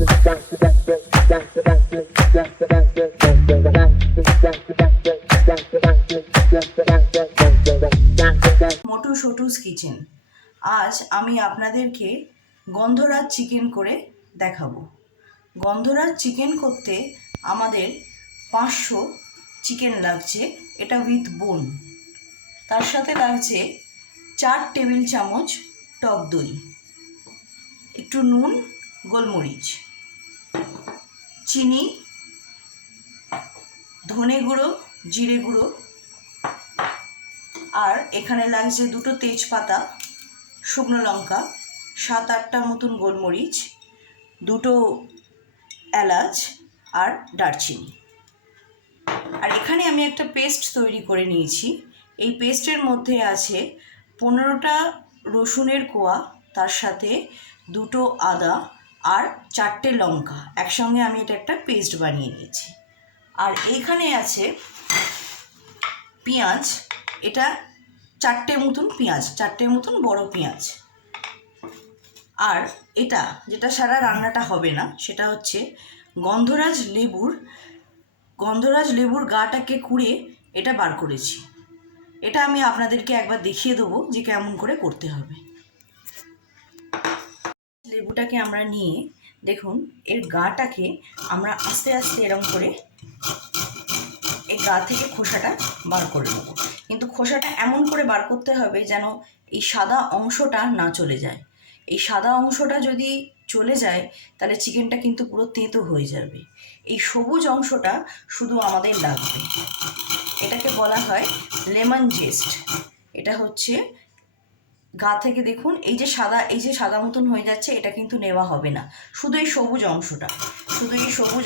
মোটু ছোটুস kitchen. আজ আমি আপনাদেরকে গন্ধরাজ চিকেন করে দেখাবো। গন্ধরাজ চিকেন করতে আমাদের 500 চিকেন লাগছে, এটা উইথ বোন। তার সাথে লাগছে 4 টেবিল চামচ টক দই, একটু নুন, গোলমরিচ, চিনি, ধনে গুঁড়ো, জিরে গুঁড়ো, আর এখানে লাগছে 2টো তেজপাতা, শুকনো লঙ্কা, 7-8টা মতন গোলমরিচ, 2টো এলাচ আর দারচিনি। আর এখানে আমি একটা পেস্ট তৈরি করে নিয়েছি। এই পেস্টের মধ্যে আছে 15টা রসুনের কোয়া, তার সাথে 2টো আদা আর 4টে লঙ্কা, একসঙ্গে আমি এটা একটা পেস্ট বানিয়ে নিয়েছি। আর এইখানে আছে পেঁয়াজ, এটা 4টে মতন পেঁয়াজ, 4টে মতন বড় পেঁয়াজ। আর এটা যেটা সারা রান্নাটা হবে না, সেটা হচ্ছে গন্ধরাজ লেবুর গাটাকে কুড়ে এটা বার করেছি। এটা আমি আপনাদেরকে একবার দেখিয়ে দেবো যে কেমন করে করতে হবে। লেবুটাকে আমরা নিয়ে দেখুন, এর গাটাকে আমরা আস্তে আস্তে এরকম করে এই গা থেকে খোসাটা বার করে নেব। কিন্তু খোসাটা এমন করে বার করতে হবে যেন এই সাদা অংশটা না চলে যায়। এই সাদা অংশটা যদি চলে যায় তাহলে চিকেনটা কিন্তু পুরো তেঁতো হয়ে যাবে। এই সবুজ অংশটা শুধু আমাদের লাগবে। এটাকে বলা হয় লেমন জেস্ট। এটা হচ্ছে গা থেকে দেখুন এই যে সাদা মতন হয়ে যাচ্ছে, এটা কিন্তু নেওয়া হবে না। শুধু এই সবুজ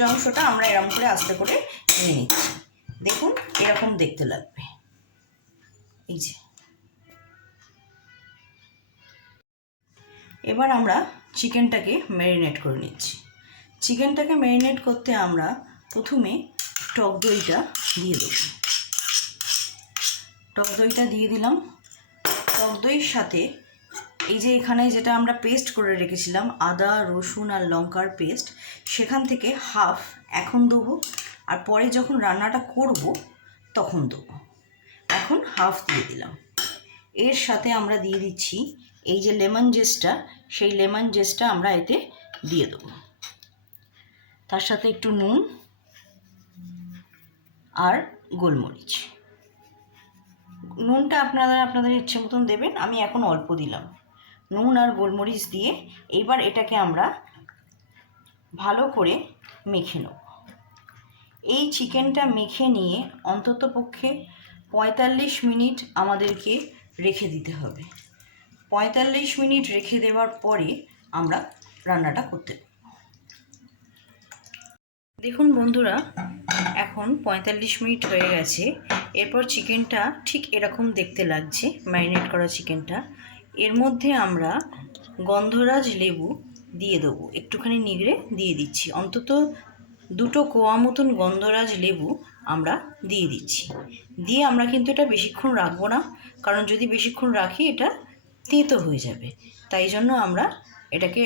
অংশটা আমরা এরকম করে আস্তে করে নিয়ে নিচ্ছি। দেখুন এরকম দেখতে লাগবে। এই যে এবার আমরা চিকেনটাকে ম্যারিনেট করে নিচ্ছি। চিকেনটাকে ম্যারিনেট করতে আমরা প্রথমে টক দইটা দিয়ে দেব। টক দইটা দিয়ে দিলাম। টক দইয়ের সাথে এই যে এখানে যেটা আমরা পেস্ট করে রেখেছিলাম, আদা, রসুন আর লঙ্কার পেস্ট, সেখান থেকে হাফ এখন দেবো, আর পরে যখন রান্নাটা করব তখন দেবো। এখন হাফ দিয়ে দিলাম। এর সাথে আমরা দিয়ে দিচ্ছি এই যে লেমন জেস্টটা, সেই লেমন জেস্টটা আমরা এতে দিয়ে দেবো। তার সাথে একটু নুন আর গোলমরিচ। নুনটা আপনাদের ইচ্ছে মতন দেবেন, আমি এখন অল্প দিলাম। নুন আর গোলমরিচ দিয়ে এইবার এটাকে আমরা ভালো করে মেখে নেব। এই চিকেনটা মেখে নিয়ে অন্তত পক্ষে 45 মিনিট আমাদেরকে রেখে দিতে হবে। 45 মিনিট রেখে দেওয়ার পরে আমরা রান্নাটা করতে পারব। দেখুন বন্ধুরা, এখন 45 মিনিট হয়ে গেছে। এরপর চিকেনটা ঠিক এরকম দেখতে লাগছে, ম্যারিনেট করা চিকেনটা। এর মধ্যে আমরা গন্ধরাজ লেবু দিয়ে দেবো, একটুখানি নিগড়ে দিয়ে দিচ্ছি। অন্তত 2টো কোয়া মতন গন্ধরাজ লেবু আমরা দিয়ে দিচ্ছি। দিয়ে আমরা কিন্তু এটা বেশিক্ষণ রাখবো না, কারণ যদি বেশিক্ষণ রাখি এটা তেঁতো হয়ে যাবে। তাই জন্য আমরা এটাকে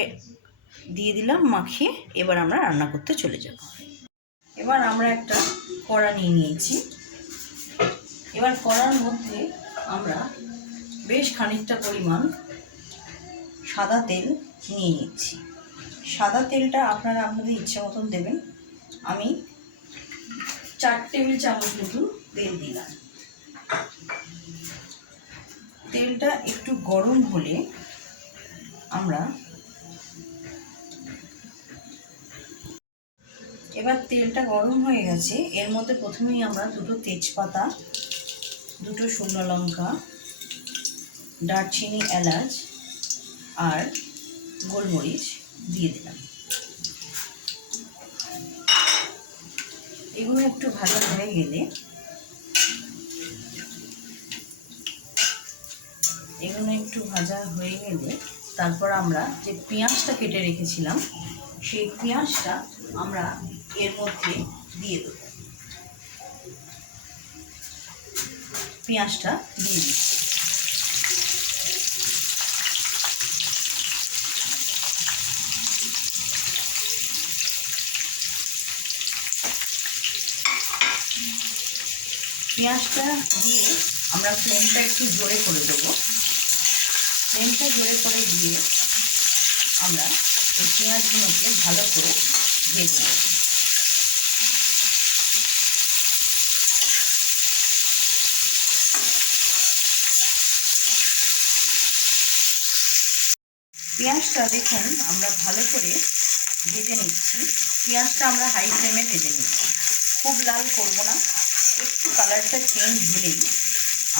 দিয়ে দিলাম মাখিয়ে। এবার আমরা রান্না করতে চলে যাব। এবার আমরা একটা কড়া নিয়ে নিয়েছি। এবার কড়ার মধ্যে আমরা বেশ খানিকটা পরিমাণ সাদা তেল নিয়ে নিচ্ছি। সাদা তেলটা আপনারা আপনাদের ইচ্ছে মতন দেবেন। আমি 4 টেবিল চামচ মতন তেল দিলাম। তেলটা একটু গরম হলে আমরা এবার তেলটা গরম হয়ে গেছে। এর মধ্যে প্রথমেই আমরা 2টো তেজপাতা, 2টো শুকনো লঙ্কা, দারচিনি, এলাচ আর গোলমরিচ দিয়ে দিলাম। এগুলো একটু ভাজা হয়ে গেলে তারপর আমরা যে পেঁয়াজটা কেটে রেখেছিলাম সেই পেঁয়াজটা আমরা এর মধ্যে দিয়ে দেব। পেঁয়াজটা দিয়ে দিচ্ছি। পেঁয়াজটা দিয়ে আমরা ফ্লেমটা একটু জোরে করে দেবো। ফ্লেমটা জোরে করে দিয়ে আমরা এই পেঁয়াজগুলোকে ভালো করে ভেজে নেব। পেঁয়াজটা দেখুন আমরা ভালো করে ভেজে নিচ্ছি। পেঁয়াজটা আমরা হাই ফ্লেমে ভেজে নিচ্ছি, খুব লাল করব না। একটু কালারটা চেঞ্জ হলেই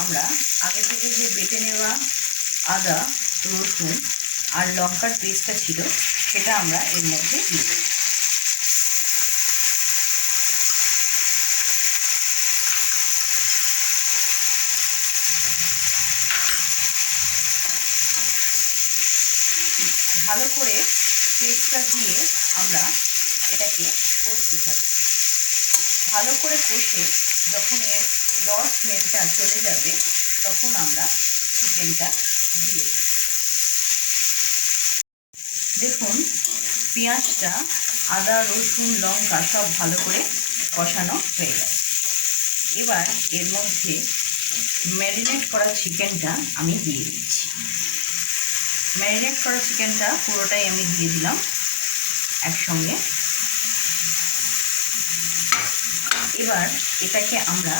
আমরা আগে থেকে যে বেটে নেওয়া আদা, রসুন আর লঙ্কার পেস্টটা ছিল সেটা আমরা এর মধ্যে দিয়ে দেব। ভালো করে পেস্টটা দিয়ে আমরা এটাকে কষতে থাকি। ভালো করে কষে যখন এর রস স্মেলটা চলে যাবে তখন আমরা চিকেনটা দিয়ে দেব। দেখুন পেঁয়াজটা, আদা, রসুন, লঙ্কা সব ভালো করে কষানো হয়ে গেছে। এবার এর মধ্যে ম্যারিনেট করা চিকেনটা আমি দিয়ে দিচ্ছি। ম্যারিনেট করা চিকেনটা পুরোটাই আমি দিয়ে দিলাম একসঙ্গে। এবার এটাকে আমরা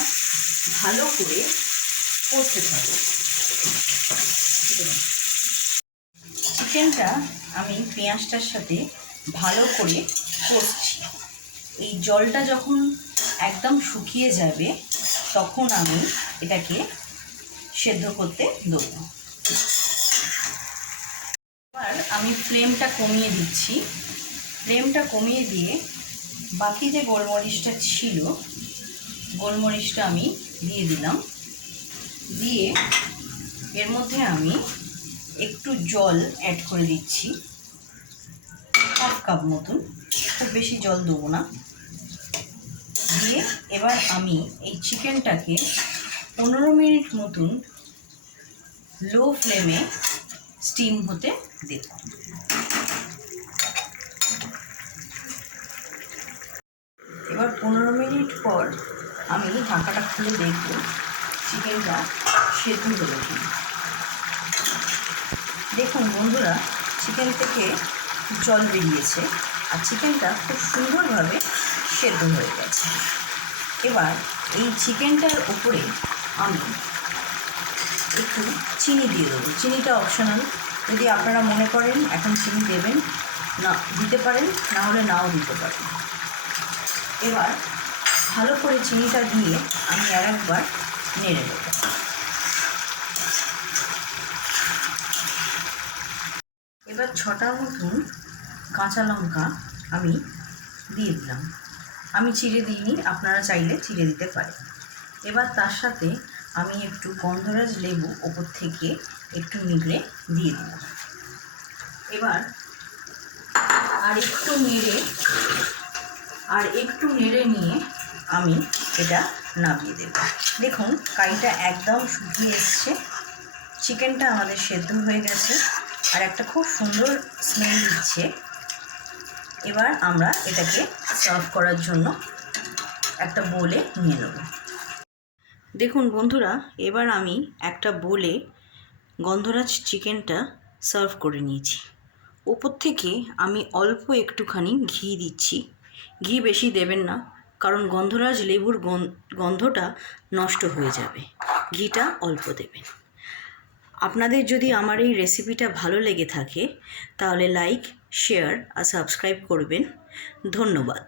ভালো করে কষতে থাকবো। চিকেনটা আমি পেঁয়াজটার সাথে ভালো করে কষছি। এই জলটা যখন একদম শুকিয়ে যাবে তখন আমি এটাকে সেদ্ধ করতে দেবো। এবার আমি ফ্লেমটা কমিয়ে দিচ্ছি। ফ্লেমটা কমিয়ে দিয়ে বাকি যে গোলমরিচটা ছিল গোলমরিচটা আমি দিয়ে দিলাম। দিয়ে এর মধ্যে আমি একটু জল অ্যাড করে দিচ্ছি, 1/2 কাপ মতন, খুব বেশি জল দেবো না। দিয়ে এবার আমি এই চিকেনটাকে 15 মিনিট মতন লো ফ্লেমে স্টিম হতে দেব। এবার 15 মিনিট পর আমি ঢাকাটা খুলে দেখব চিকেনটা সেদ্ধ হলো কিনা। দেখুন বন্ধুরা, চিকেন থেকে জল বেরিয়েছে আর চিকেনটা খুব সুন্দরভাবে সেদ্ধ হয়ে গেছে। এবার এই চিকেনটার উপরে আমি একটু চিনি দিয়ে দেবো। চিনিটা অপশনাল, যদি আপনারা মনে করেন এখন চিনি দেবেন না দিতে পারেন, না হলে নাও দিতে পারেন। এবার ভালো করে চিনিটা দিয়ে আমি আর একবার নেড়ে দেব। এবার 6টা মতন কাঁচা লঙ্কা আমি দিয়ে দিলাম। আমি চিড়ে দিইনি, আপনারা চাইলে চিড়ে দিতে পারেন। এবার তার সাথে আমি একটু গন্ধরাজ লেবু ওপর থেকে একটু নিগড়ে দিয়ে দিলাম। এবার আর একটু নেড়ে নিয়ে আমি এটা নামিয়ে দেব। দেখুন কারিটা একদম শুকিয়ে এসছে, চিকেনটা আমাদের সেদ্ধ হয়ে গেছে আর একটা খুব সুন্দর স্মেল দিচ্ছে। এবার আমরা এটাকে সার্ভ করার জন্য একটা বোলে নিয়ে নেব। দেখুন বন্ধুরা, এবার আমি একটা বোলে গন্ধরাজ চিকেনটা সার্ভ করে নিয়েছি। ওপর থেকে আমি অল্প একটুখানি ঘি দিচ্ছি। ঘি বেশি দেবেন না, কারণ গন্ধরাজ লেবুর গন্ধটা নষ্ট হয়ে যাবে। ঘিটা অল্প দেবেন। আপনাদের যদি আমার এই রেসিপিটা ভালো লেগে থাকে তাহলে লাইক, শেয়ার আর সাবস্ক্রাইব করবেন। ধন্যবাদ।